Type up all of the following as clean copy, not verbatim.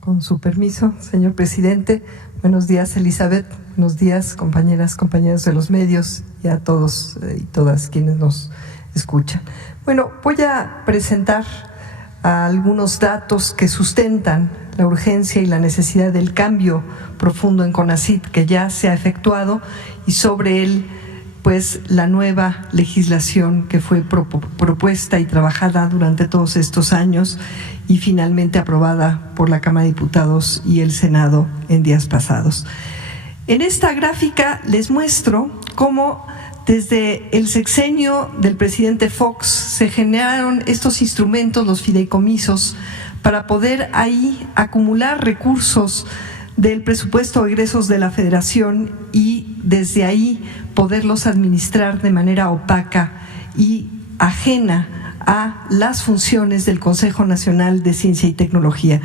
Con su permiso, señor presidente. Buenos días, Elizabeth. Buenos días, compañeras, compañeros de los medios y a todos y todas quienes nos escuchan. Bueno, voy a presentar algunos datos que sustentan la urgencia y la necesidad del cambio profundo en CONACYT que ya se ha efectuado, y sobre él, pues, la nueva legislación que fue propuesta y trabajada durante todos estos años y finalmente aprobada por la Cámara de Diputados y el Senado en días pasados. En esta gráfica les muestro cómo desde el sexenio del presidente Fox se generaron estos instrumentos, los fideicomisos, para poder ahí acumular recursos del presupuesto de egresos de la Federación y desde ahí poderlos administrar de manera opaca y ajena a las funciones del Consejo Nacional de Ciencia y Tecnología.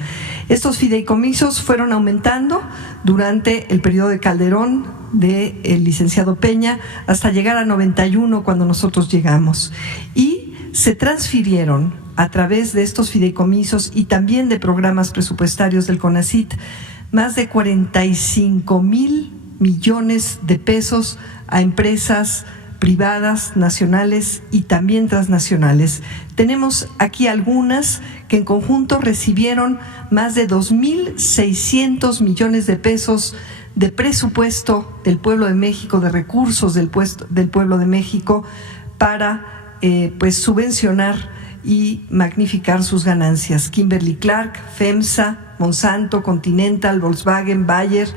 Estos fideicomisos fueron aumentando durante el periodo de Calderón, del licenciado Peña, hasta llegar a 91 cuando nosotros llegamos. Y se transfirieron a través de estos fideicomisos y también de programas presupuestarios del CONACYT más de 45,000 millones de pesos a empresas privadas, nacionales y también transnacionales. Tenemos aquí algunas que en conjunto recibieron más de 2,600 millones de pesos de presupuesto del pueblo de México, de recursos del pueblo de México para pues subvencionar y magnificar sus ganancias. Kimberly-Clark, FEMSA, Monsanto, Continental, Volkswagen, Bayer,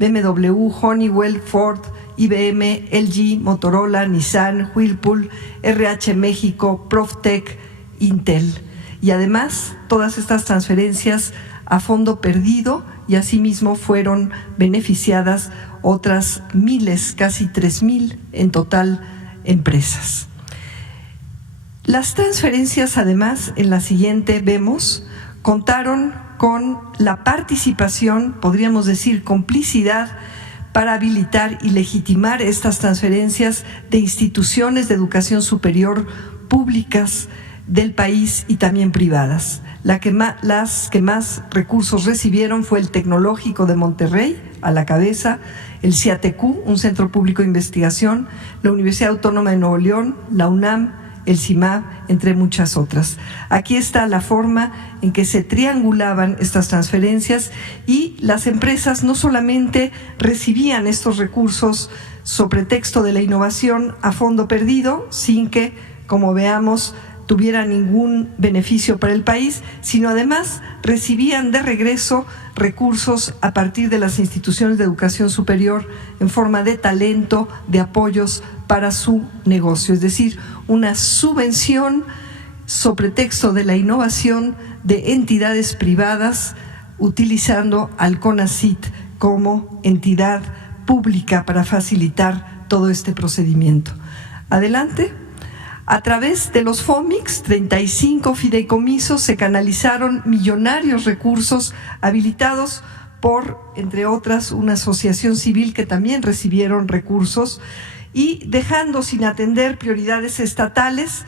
BMW, Honeywell, Ford, IBM, LG, Motorola, Nissan, Whirlpool, RH México, Proftec, Intel. Y además, todas estas transferencias a fondo perdido, y asimismo fueron beneficiadas otras miles, casi 3,000 en total, empresas. Las transferencias, además, en la siguiente vemos, contaron con la participación, podríamos decir complicidad, para habilitar y legitimar estas transferencias de instituciones de educación superior públicas del país y también privadas. Las que más recursos recibieron fue el Tecnológico de Monterrey, a la cabeza, el CIATQ, un centro público de investigación, la Universidad Autónoma de Nuevo León, la UNAM, el CIMAB, entre muchas otras. Aquí está la forma en que se triangulaban estas transferencias y las empresas no solamente recibían estos recursos sobre pretexto de la innovación a fondo perdido, sin que, como veamos, tuviera ningún beneficio para el país, sino además recibían de regreso recursos a partir de las instituciones de educación superior en forma de talento, de apoyos para su negocio, es decir, una subvención sobre pretexto de la innovación de entidades privadas utilizando al CONACYT como entidad pública para facilitar todo este procedimiento. Adelante. A través de los FOMICs, 35 fideicomisos, se canalizaron millonarios recursos habilitados por, entre otras, una asociación civil que también recibieron recursos, y dejando sin atender prioridades estatales,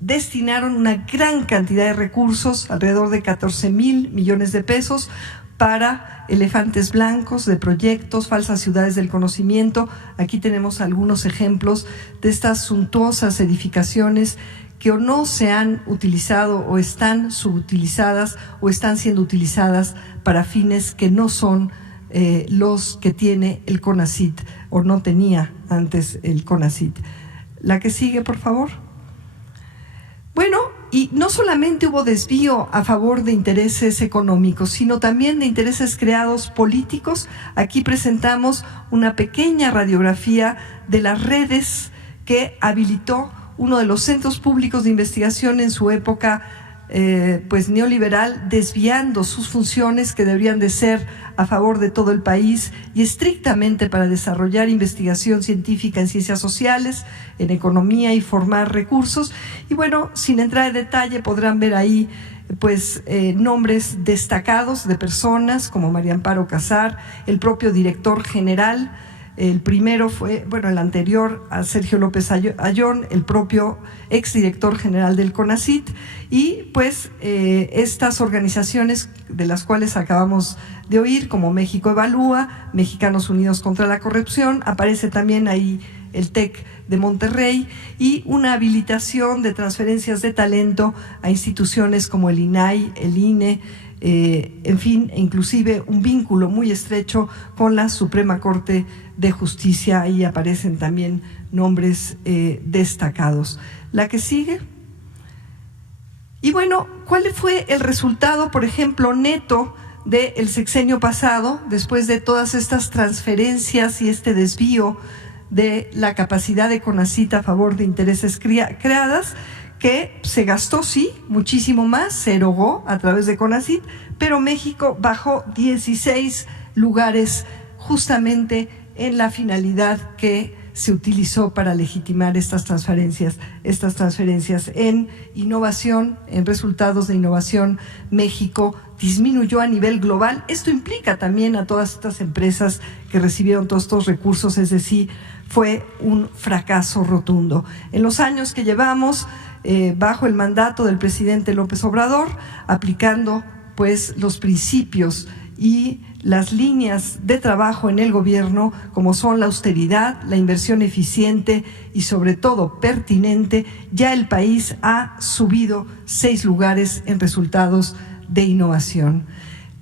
destinaron una gran cantidad de recursos, alrededor de 14,000 millones de pesos, para elefantes blancos de proyectos, falsas ciudades del conocimiento. Aquí tenemos algunos ejemplos de estas suntuosas edificaciones que o no se han utilizado o están subutilizadas o están siendo utilizadas para fines que no son los que tiene el CONACYT o no tenía antes el CONACYT. La que sigue, por favor. Bueno, y no solamente hubo desvío a favor de intereses económicos, sino también de intereses creados políticos. Aquí presentamos una pequeña radiografía de las redes que habilitó uno de los centros públicos de investigación en su época pues neoliberal, desviando sus funciones que deberían de ser a favor de todo el país y estrictamente para desarrollar investigación científica en ciencias sociales, en economía y formar recursos. Y bueno, sin entrar en detalle, podrán ver ahí pues nombres destacados de personas como María Amparo Casar, el propio director general El primero fue, el anterior a Sergio López Ayón, el propio exdirector general del CONACYT, y pues estas organizaciones de las cuales acabamos de oír, como México Evalúa, Mexicanos Unidos contra la Corrupción, aparece también ahí el TEC de Monterrey, y una habilitación de transferencias de talento a instituciones como el INAI, el INE, en fin, inclusive un vínculo muy estrecho con la Suprema Corte de Justicia. Ahí aparecen también nombres destacados. La que sigue. Y bueno, ¿cuál fue el resultado, por ejemplo, neto del sexenio pasado, después de todas estas transferencias y este desvío de la capacidad de CONACYT a favor de intereses creadas? Que se gastó, sí, muchísimo más, se erogó a través de CONACYT, pero México bajó 16 lugares justamente en la finalidad que se utilizó para legitimar estas transferencias en innovación, en resultados de innovación. México disminuyó a nivel global. Esto implica también a todas estas empresas que recibieron todos estos recursos, es decir, fue un fracaso rotundo. En los años que llevamos, bajo el mandato del presidente López Obrador, aplicando pues los principios y las líneas de trabajo en el gobierno, como son la austeridad, la inversión eficiente y sobre todo pertinente, ya el país ha subido 6 lugares en resultados de innovación.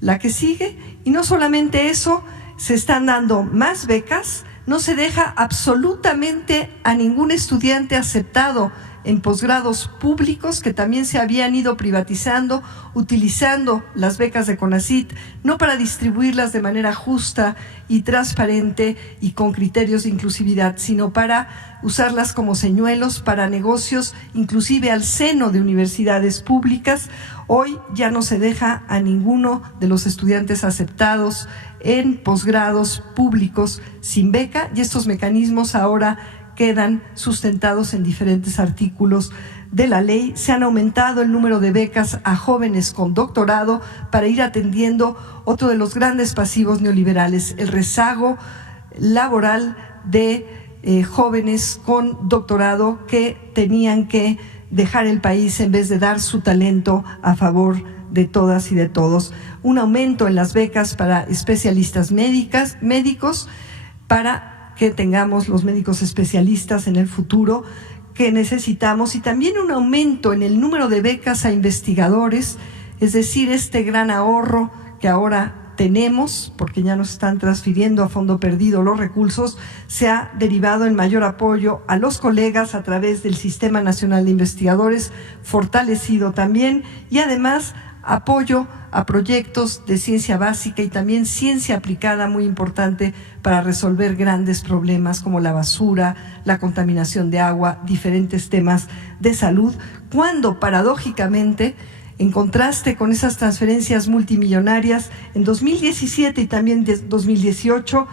La que sigue, y no solamente eso, se están dando más becas, no se deja absolutamente a ningún estudiante aceptado en posgrados públicos que también se habían ido privatizando, utilizando las becas de CONACYT, no para distribuirlas de manera justa y transparente y con criterios de inclusividad, sino para usarlas como señuelos para negocios, inclusive al seno de universidades públicas. Hoy ya no se deja a ninguno de los estudiantes aceptados en posgrados públicos sin beca, y estos mecanismos ahora quedan sustentados en diferentes artículos de la ley. Se han aumentado el número de becas a jóvenes con doctorado para ir atendiendo otro de los grandes pasivos neoliberales, el rezago laboral de jóvenes con doctorado que tenían que dejar el país en vez de dar su talento a favor de todas y de todos. Un aumento en las becas para especialistas médicos, para que tengamos los médicos especialistas en el futuro que necesitamos, y también un aumento en el número de becas a investigadores, es decir, este gran ahorro que ahora tenemos, porque ya nos están transfiriendo a fondo perdido los recursos, se ha derivado en mayor apoyo a los colegas a través del Sistema Nacional de Investigadores, fortalecido también, y además apoyo a proyectos de ciencia básica y también ciencia aplicada, muy importante para resolver grandes problemas como la basura, la contaminación de agua, diferentes temas de salud, cuando paradójicamente, en contraste con esas transferencias multimillonarias, en 2017 y también 2018,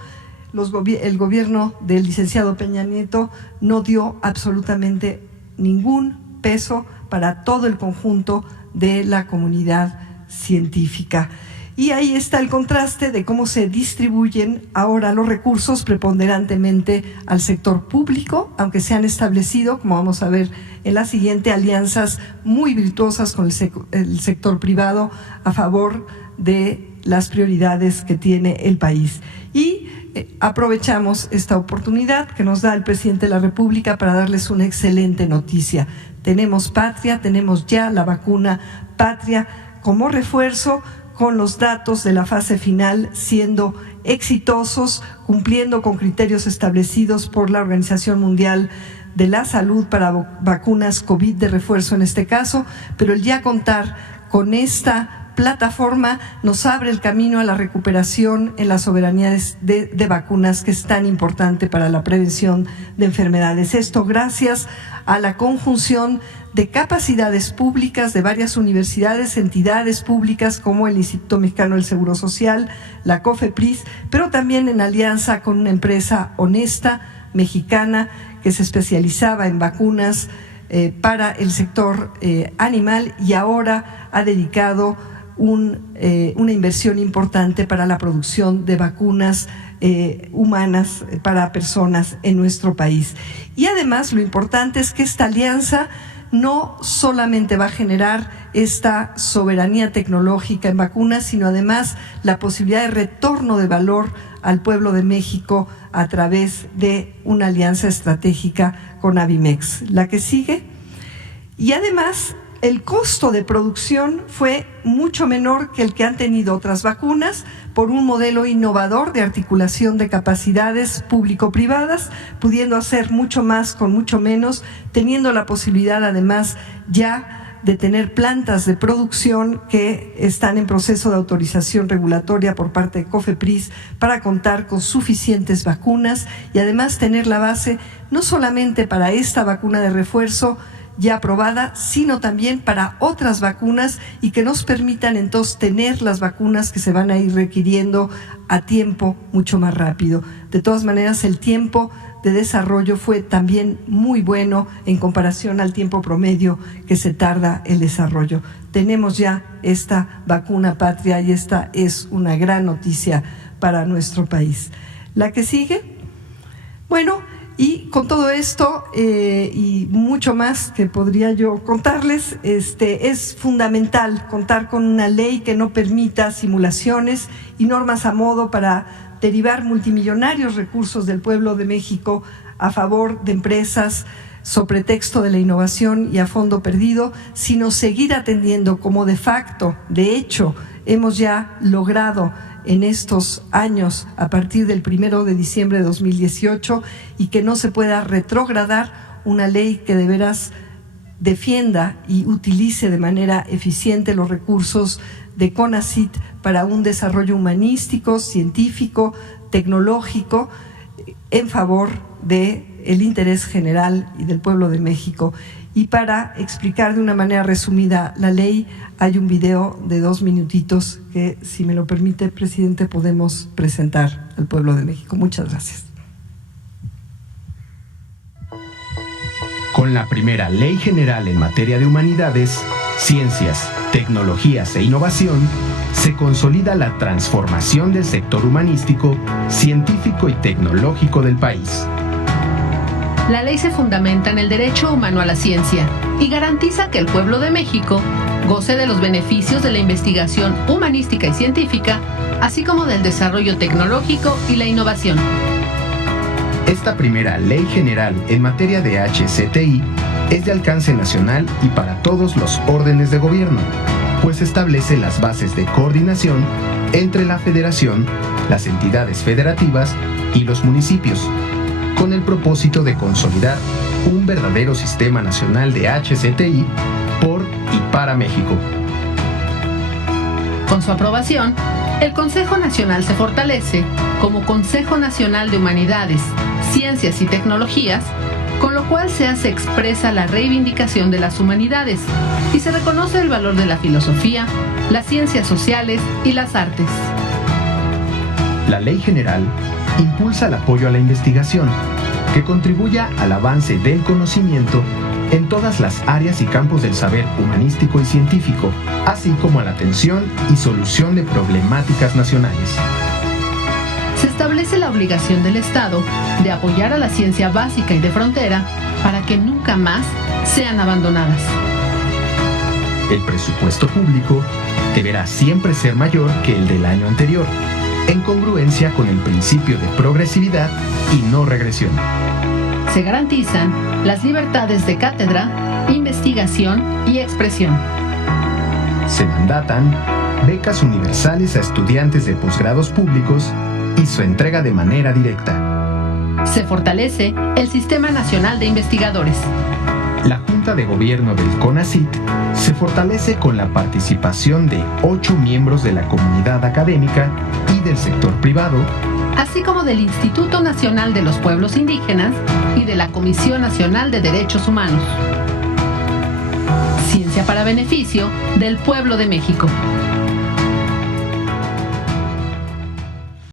el gobierno del licenciado Peña Nieto no dio absolutamente ningún peso para todo el conjunto de la comunidad científica. Y ahí está el contraste de cómo se distribuyen ahora los recursos preponderantemente al sector público, aunque se han establecido, como vamos a ver en la siguiente, alianzas muy virtuosas con el sector privado a favor de las prioridades que tiene el país. Y aprovechamos esta oportunidad que nos da el presidente de la República para darles una excelente noticia. Tenemos patria, tenemos ya la vacuna patria como refuerzo, con los datos de la fase final siendo exitosos, cumpliendo con criterios establecidos por la Organización Mundial de la Salud para vacunas COVID de refuerzo en este caso, pero el ya contar con esta plataforma nos abre el camino a la recuperación en las soberanías de vacunas, que es tan importante para la prevención de enfermedades. Esto gracias a la conjunción de capacidades públicas de varias universidades, entidades públicas como el Instituto Mexicano del Seguro Social, la COFEPRIS, pero también en alianza con una empresa honesta, mexicana, que se especializaba en vacunas para el sector animal, y ahora ha dedicado una inversión importante para la producción de vacunas humanas para personas en nuestro país. Y además lo importante es que esta alianza no solamente va a generar esta soberanía tecnológica en vacunas, sino además la posibilidad de retorno de valor al pueblo de México a través de una alianza estratégica con Avimex. La que sigue. Y además, el costo de producción fue mucho menor que el que han tenido otras vacunas por un modelo innovador de articulación de capacidades público-privadas, pudiendo hacer mucho más con mucho menos, teniendo la posibilidad además ya de tener plantas de producción que están en proceso de autorización regulatoria por parte de COFEPRIS para contar con suficientes vacunas y además tener la base no solamente para esta vacuna de refuerzo ya aprobada, sino también para otras vacunas y que nos permitan entonces tener las vacunas que se van a ir requiriendo a tiempo mucho más rápido. De todas maneras, el tiempo de desarrollo fue también muy bueno en comparación al tiempo promedio que se tarda el desarrollo. Tenemos ya esta vacuna patria y esta es una gran noticia para nuestro país. La que sigue, bueno, y con todo esto y mucho más que podría yo contarles, es fundamental contar con una ley que no permita simulaciones y normas a modo para derivar multimillonarios recursos del pueblo de México a favor de empresas sobre pretexto de la innovación y a fondo perdido, sino seguir atendiendo como de facto, de hecho, hemos ya logrado en estos años a partir del 1 de diciembre de 2018 y que no se pueda retrogradar una ley que de veras defienda y utilice de manera eficiente los recursos de CONACYT para un desarrollo humanístico, científico, tecnológico en favor del interés general y del pueblo de México. Y para explicar de una manera resumida la ley, hay un video de 2 minutitos que, si me lo permite, presidente, podemos presentar al pueblo de México. Muchas gracias. Con la primera Ley General en materia de humanidades, ciencias, tecnologías e innovación, se consolida la transformación del sector humanístico, científico y tecnológico del país. La ley se fundamenta en el derecho humano a la ciencia y garantiza que el pueblo de México goce de los beneficios de la investigación humanística y científica, así como del desarrollo tecnológico y la innovación. Esta primera Ley General en materia de HCTI es de alcance nacional y para todos los órdenes de gobierno, pues establece las bases de coordinación entre la Federación, las entidades federativas y los municipios, con el propósito de consolidar un verdadero sistema nacional de HCTI por y para México. Con su aprobación, el Consejo Nacional se fortalece como Consejo Nacional de Humanidades, Ciencias y Tecnologías, con lo cual se hace expresa la reivindicación de las humanidades y se reconoce el valor de la filosofía, las ciencias sociales y las artes. La Ley General impulsa el apoyo a la investigación, que contribuya al avance del conocimiento en todas las áreas y campos del saber humanístico y científico, así como a la atención y solución de problemáticas nacionales. Se establece la obligación del Estado de apoyar a la ciencia básica y de frontera para que nunca más sean abandonadas. El presupuesto público deberá siempre ser mayor que el del año anterior, en congruencia con el principio de progresividad y no regresión. Se garantizan las libertades de cátedra, investigación y expresión. Se mandatan becas universales a estudiantes de posgrados públicos y su entrega de manera directa. Se fortalece el Sistema Nacional de Investigadores. La Junta de Gobierno del CONACYT se fortalece con la participación de 8 miembros de la comunidad académica y del sector privado, así como del Instituto Nacional de los Pueblos Indígenas y de la Comisión Nacional de Derechos Humanos. Ciencia para beneficio del pueblo de México.